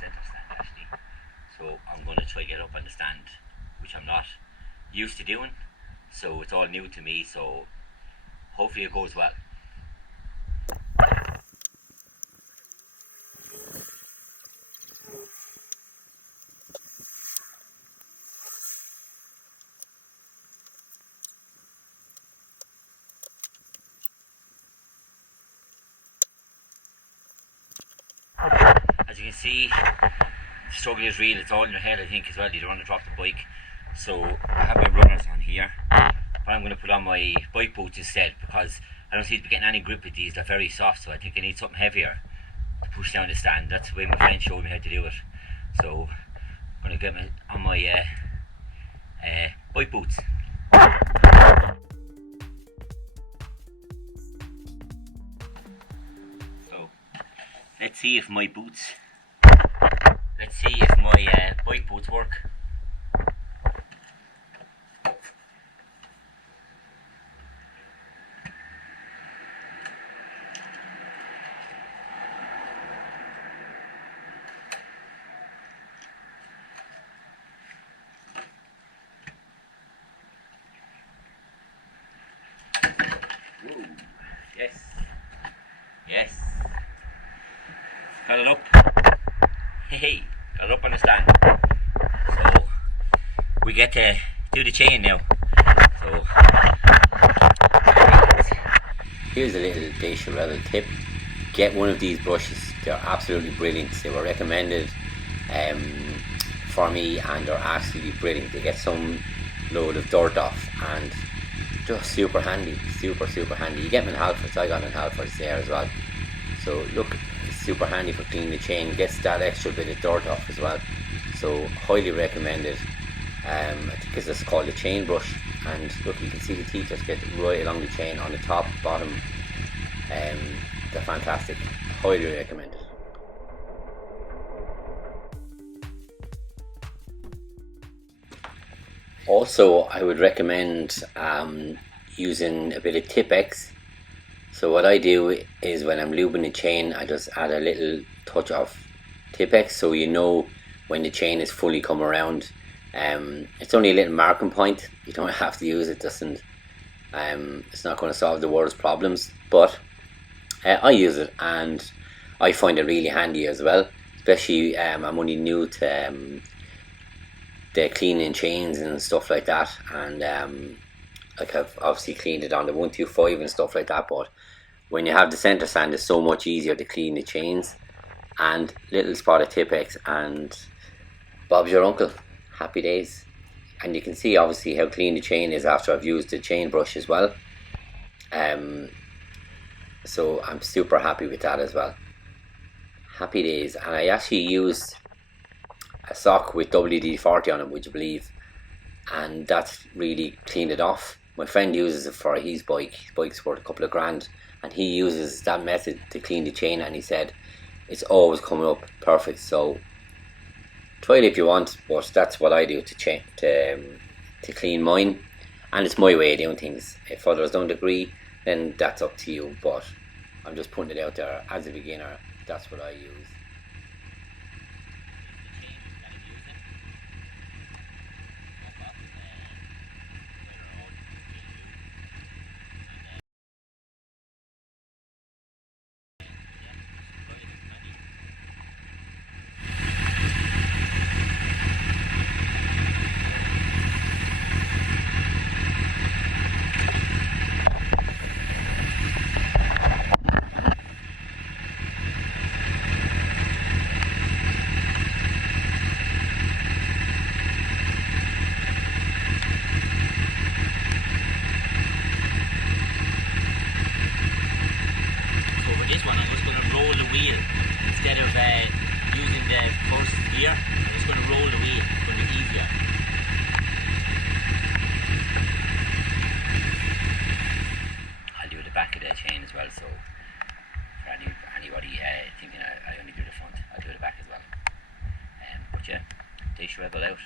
centre stand actually. So I'm going to try to get up on the stand, which I'm not used to doing. So it's all new to me, so hopefully it goes well. As you can see, the struggle is real. It's all in your head, I think, as well. You don't want to drop the bike. So I have my runners on here, but I'm going to put on my bike boots instead, because I don't seem to be getting any grip with these. They're very soft, so I think I need something heavier to push down the stand. That's the way my friend showed me how to do it. So I'm going to get on my bike boots. So let's see if my bike boots work. Whoa. Yes. Got it up. Hey, got it up on the stand. So we get to do the chain now. So here's a little Deise REV'IT tip. Get one of these brushes. They're absolutely brilliant. They were recommended for me, and they're absolutely brilliant. They get some load of dirt off, and just super handy, super handy. You get them in Halfords. I got them in Halfords there as well. So look, it's super handy for cleaning the chain. Gets that extra bit of dirt off as well. So highly recommended. I think it's just called a chain brush, and look, you can see the teeth just get right along the chain on the top, bottom. They're fantastic. Highly recommended. Also, I would recommend using a bit of Tipp-Ex. So what I do is when I'm lubing the chain, I just add a little touch of Tipp-Ex, so you know when the chain is fully come around. It's only a little marking point. You don't have to use it. Doesn't. It's not going to solve the world's problems, but I use it and I find it really handy as well. Especially I'm only new to the cleaning chains and stuff like that, and like I've obviously cleaned it on the 125 and stuff like that, but when you have the centre stand, it's so much easier to clean the chains. And little spot of Tipp-Ex and Bob's your uncle. Happy days. And you can see obviously how clean the chain is after I've used the chain brush as well. So I'm super happy with that as well. Happy days. And I actually used a sock with WD-40 on it, would you believe, and that's really cleaned it off. My friend uses it for his bike. His bike's worth a couple of grand, and he uses that method to clean the chain, and he said it's always coming up perfect. So try it if you want, but that's what I do to clean mine, and it's my way of doing things. If others don't agree, then that's up to you, but I'm just putting it out there as a beginner. That's what I use. This one, I'm just going to roll the wheel instead of using the first gear. I'm just going to roll the wheel. It's going to be easier. I'll do the back of the chain as well, so for anybody thinking I only do the front, I'll do the back as well. But yeah, Deise REV'IT out.